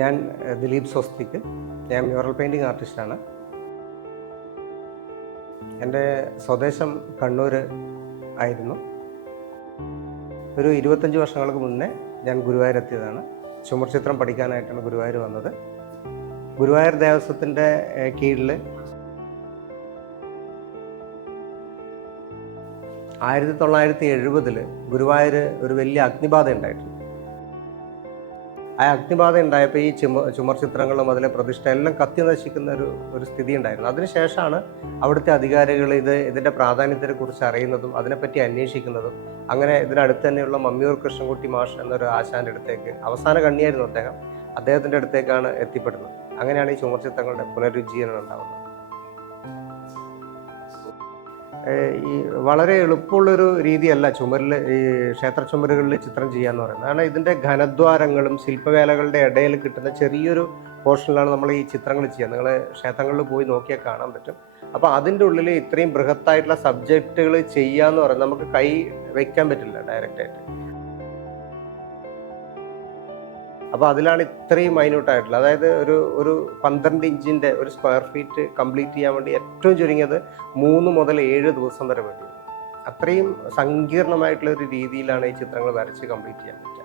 ഞാൻ ദിലീപ് സ്വസ്തിക്ക്. ഞാൻ mural painting ആർട്ടിസ്റ്റാണ്. എൻ്റെ സ്വദേശം കണ്ണൂർ ആയിരുന്നു. ഒരു 25 വർഷങ്ങൾക്ക് മുന്നേ ഞാൻ ഗുരുവായൂരെത്തിയതാണ്. ചുമർ ചിത്രം പഠിക്കാനായിട്ടാണ് ഗുരുവായൂർ വന്നത്. ഗുരുവായൂർ ദേവസ്വത്തിൻ്റെ കീഴിൽ 1970 ഗുരുവായൂർ ഒരു വലിയ അഗ്നിബാധ ഉണ്ടായിട്ടുണ്ട്. ആ അഗ്നിബാധ ഉണ്ടായപ്പോൾ ഈ ചുമർ ചിത്രങ്ങളും അതിലെ പ്രതിഷ്ഠ എല്ലാം കത്തി നശിക്കുന്ന ഒരു സ്ഥിതി ഉണ്ടായിരുന്നു. അതിനുശേഷമാണ് അവിടുത്തെ അധികാരികൾ ഇതിൻ്റെ പ്രാധാന്യത്തെക്കുറിച്ച് അറിയുന്നതും അതിനെപ്പറ്റി അന്വേഷിക്കുന്നതും. അങ്ങനെ ഇതിനടുത്ത് തന്നെയുള്ള മമ്മിയൂർ കൃഷ്ണൻകുട്ടി മാഷ് എന്നൊരു ആശാൻ്റെ അടുത്തേക്ക്, അവസാന കണ്ണിയായിരുന്നു അദ്ദേഹത്തിൻ്റെ അടുത്തേക്കാണ് എത്തിപ്പെടുന്നത്. അങ്ങനെയാണ് ഈ ചുമർ ചിത്രങ്ങളുടെ പുനരുജ്ജീവനം ഉണ്ടാകുന്നത്. ഈ വളരെ എളുപ്പമുള്ളൊരു രീതിയല്ല ഈ ക്ഷേത്ര ചുമരുകളിൽ ചിത്രം ചെയ്യാന്ന് പറയുന്നത്. കാരണം ഇതിൻ്റെ ഘനദ്വാരങ്ങളും ശില്പവേലകളുടെ ഇടയിൽ കിട്ടുന്ന ചെറിയൊരു പോർഷനിലാണ് നമ്മൾ ഈ ചിത്രങ്ങൾ ചെയ്യുക. നിങ്ങൾ ക്ഷേത്രങ്ങളിൽ പോയി നോക്കിയാൽ കാണാൻ പറ്റും. അപ്പോൾ അതിൻ്റെ ഉള്ളിൽ ഇത്രയും ബൃഹത്തായിട്ടുള്ള സബ്ജക്റ്റുകൾ ചെയ്യാന്ന് പറയുന്നത് നമുക്ക് കൈ വയ്ക്കാൻ പറ്റില്ല ഡയറക്റ്റായിട്ട്. അപ്പോൾ അതിലാണ് ഇത്രയും മൈന്യൂട്ടായിട്ടുള്ള, അതായത് ഒരു 12 ഇഞ്ചിൻ്റെ ഒരു സ്ക്വയർ ഫീറ്റ് കംപ്ലീറ്റ് ചെയ്യാൻ വേണ്ടി ഏറ്റവും ചുരുങ്ങിയത് 3 മുതൽ 7 ദിവസം വരെ വേണ്ടി വരും. അത്രയും സങ്കീർണമായിട്ടുള്ള ഒരു രീതിയിലാണ് ഈ ചിത്രങ്ങൾ വരച്ച് കംപ്ലീറ്റ് ചെയ്യാൻ പറ്റുക.